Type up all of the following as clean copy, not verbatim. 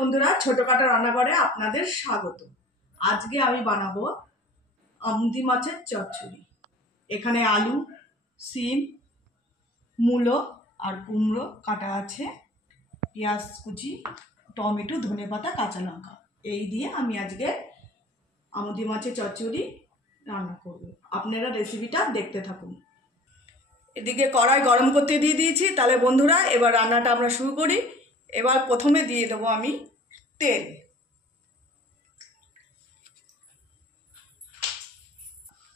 বন্ধুরা, ছোটখাটো রান্নাঘরে আপনাদের স্বাগত। আজকে আমি বানাবো আমুদি মাছের চচ্চড়ি। এখানে আলু, সিম, মূলো আর কুমড়ো কাটা আছে, পেঁয়াজ কুচি, টমেটো, ধনেপাতা, কাঁচা লঙ্কা, এই দিয়ে আমি আজকে আমুদি মাছের চচ্চড়ি রান্না করব। আপনারা রেসিপিটা দেখতে থাকুন। এদিকে কড়াই গরম করতে দিয়ে দিয়েছি। তাহলে বন্ধুরা, এবার রান্নাটা আমরা শুরু করি। এবার প্রথমে দিয়ে দেবো আমি তেল।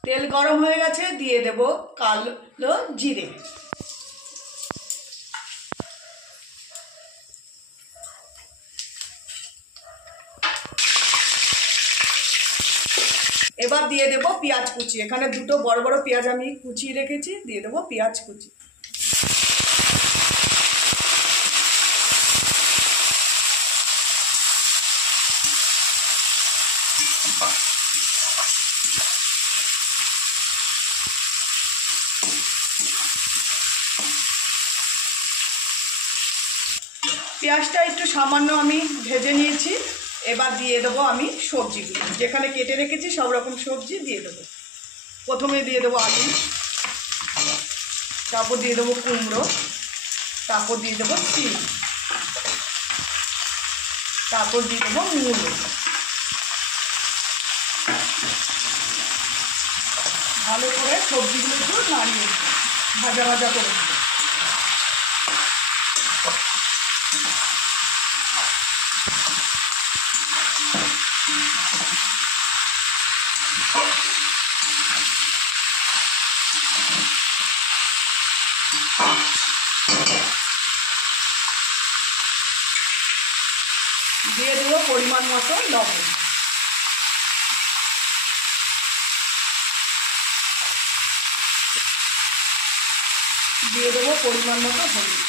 তেল গরম হয়ে গেছে, দিয়ে দেব কালো জিরে। এবার দিয়ে দেব পেঁয়াজ কুচি। এখানে দুটো বড় বড় পেঁয়াজ আমি কুচিয়ে রেখেছি, দিয়ে দেবো পেঁয়াজ কুচি। পেঁয়াজটা একটু সামান্য আমি ভেজে নিয়েছি। এবার দিয়ে দেবো আমি সবজিগুলো, যেখানে কেটে রেখেছি সব রকম সবজি দিয়ে দেবো। প্রথমে দিয়ে দেবো আলু, তারপর দিয়ে দেবো কুমড়ো, তারপর দিয়ে দেবো সিম, তারপর দিয়ে দেবো মূলো। ভালো করে সবজিগুলো একটু নাড়িয়ে ভাজা ভাজা করে দেবো। দিয়ে দেবো পরিমাণ মতো লবণ। দিয়ে দেবো পরিমাণ মতো হলুদ।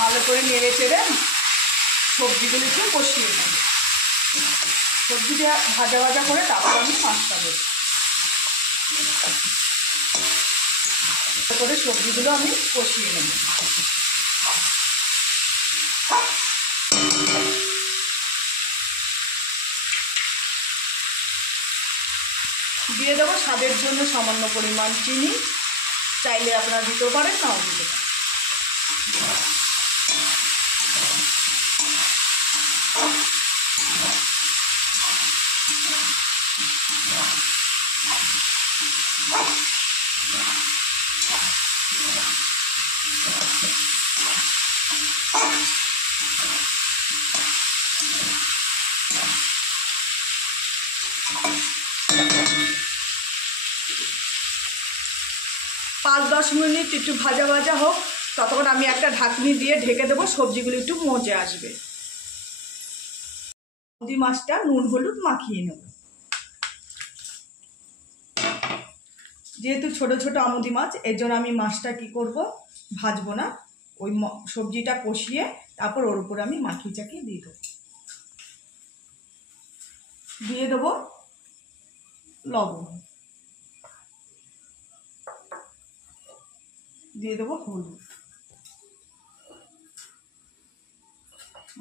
ভালো করে নেড়ে চেড়ে সবজিগুলো একটু কষিয়ে নেব। সবজিটা ভাজা ভাজা করে তারপর আমি মাছটা দেবো। করে সবজিগুলো আমি কষিয়ে নেব। দিয়ে দেবো স্বাদের জন্য সামান্য পরিমাণ চিনি, চাইলে আপনারা দিতেও পারেন, নাও দিতে পারেন। পাঁচ 10 মিনিট একটু ভাজা ভাজা হোক, ততক্ষণ আমি একটা ঢাকনি দিয়ে ঢেকে দেবো, সবজিগুলো একটু মজে আসবে। আমুদি মাছটা নুন হলুদ মাখিয়ে নেব। যেহেতু ছোট ছোট আমুদি মাছ, এর জন্য আমি মাছটা কি করব, ভাজবো না, ওই সবজিটা কষিয়ে তারপর ওর উপরে আমি মাখিয়ে চাকিয়ে দিয়ে দেবো। দিয়ে দেবো লবণ, দিয়ে দেবো হলুদ।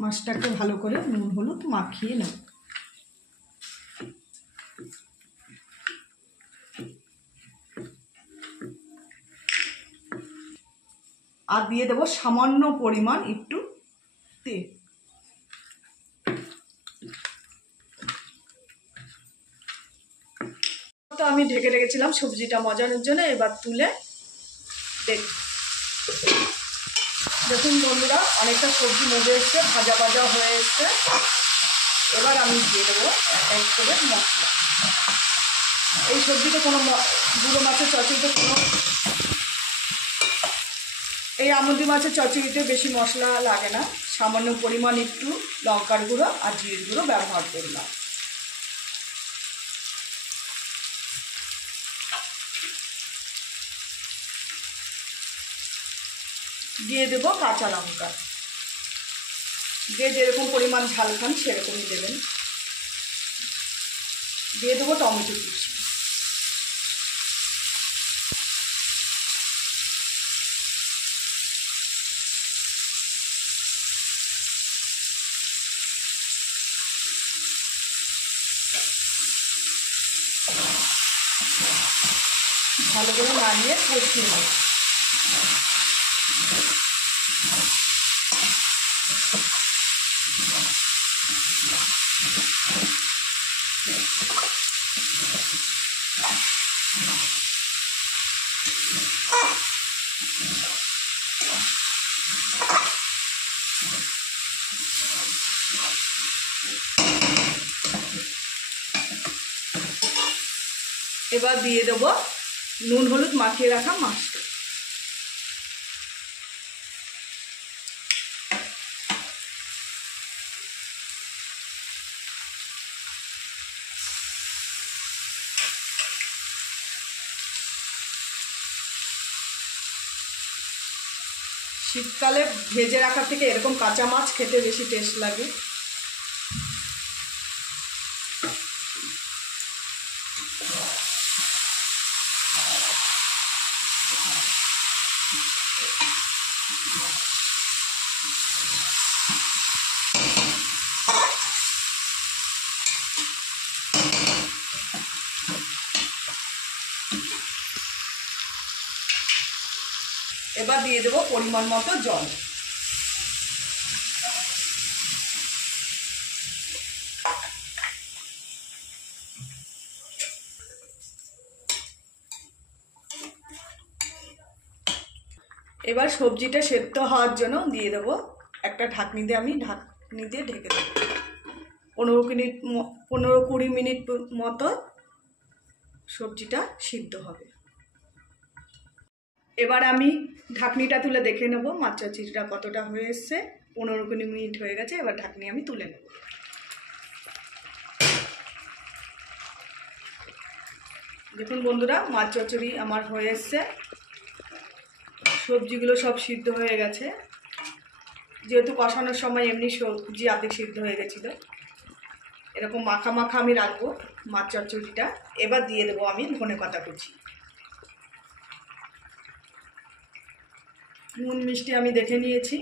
মাছটাকে ভালো করে নুন হলুদ মাখিয়ে নেব। আর দিয়ে দেবো সামান্য পরিমাণ একটু তেল। তো আমি ঢেকে রেখেছিলাম সবজিটা মজানোর জন্য। এবার তুলে দেখুন বন্ধুরা, অনেকটা সবজি মজে এসছে, ভাজা ভাজা হয়ে এসছে। এবার আমি দিয়ে দেবো এক এক করে মশলা। এই সবজিতে কোনো গুঁড়ো মাছের চচ্চড়িতে এই আমুদি মাছের চচ্চড়িতে বেশি মশলা লাগে না, সামান্য পরিমাণ একটু লঙ্কার গুঁড়ো আর জিরের গুঁড়ো ব্যবহার করলাম। দিয়ে দেবো কাঁচা লঙ্কা, যে যেরকম পরিমাণ ঝাল খান সেরকমই দেবেন। দিয়ে দেবো টমেটো কুচি, ভালো করে নাড়িয়ে কষিয়ে নেব। এবার দিয়ে দেবো নুন হলুদ মাখিয়ে রাখা মাছটা। শীতকালে ভেজে রাখার থেকে এরকম কাঁচা মাছ খেতে বেশি টেস্ট লাগে। এবার দিয়ে দেবো পরিমাণ মতো জল। এবার সবজিটা সেদ্ধ হওয়ার জন্য দিয়ে দেবো একটা ঢাকনি দিয়ে, আমি ঢাকনি দিয়ে ঢেকে দেবো 15-20 মিনিট মতো সবজিটা সিদ্ধ হবে। এবার আমি ঢাকনিটা তুলে দেখে নেব মাছ চচ্চড়িটা কতটা হয়ে এসছে। 15-20 মিনিট হয়ে গেছে, এবার ঢাকনি আমি তুলে নেব। দেখুন বন্ধুরা, মাছ চচ্চড়ি আমার হয়ে এসছে, সবজিগুলো সব সিদ্ধ হয়ে গেছে। যেহেতু কষানোর সময় এমনি সবজি আর্ধেক সিদ্ধ হয়ে গেছিলো। এরকম মাখা মাখা আমি রাখবো মাছ চচ্চড়িটা। এবার দিয়ে দেবো আমি ধনেপাতা কুচি। নুন মিষ্টি আমি দেখে নিয়েছি।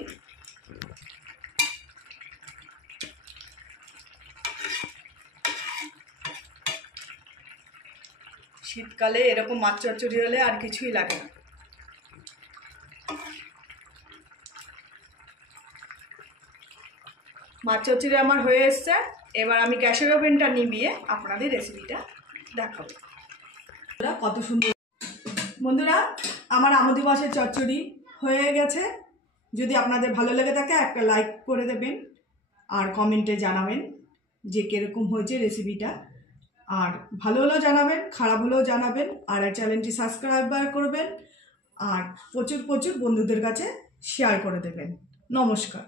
শীতকালে এরকম মাছ চচ্চড়ি হলে আর কিছুই লাগে না। মাছ চচ্চড়ি আমার হয়ে এসছে। এবার আমি গ্যাসের ওভেনটা নিভিয়ে আপনাদের রেসিপিটা দেখাবো। কত সুন্দর বন্ধুরা, আমার আমুদি মাছের চচ্চড়ি হয়ে গেছে। যদি আপনাদের ভালো লেগে থাকে একটা লাইক করে দেবেন, আর কমেন্টে জানাবেন যে কীরকম হয়েছে রেসিপিটা। আর ভালো হলেও জানাবেন, খারাপ হলেও জানাবেন। আর এই চ্যানেলটি সাবস্ক্রাইব করবেন, আর প্রচুর প্রচুর বন্ধুদের কাছে শেয়ার করে দেবেন। নমস্কার।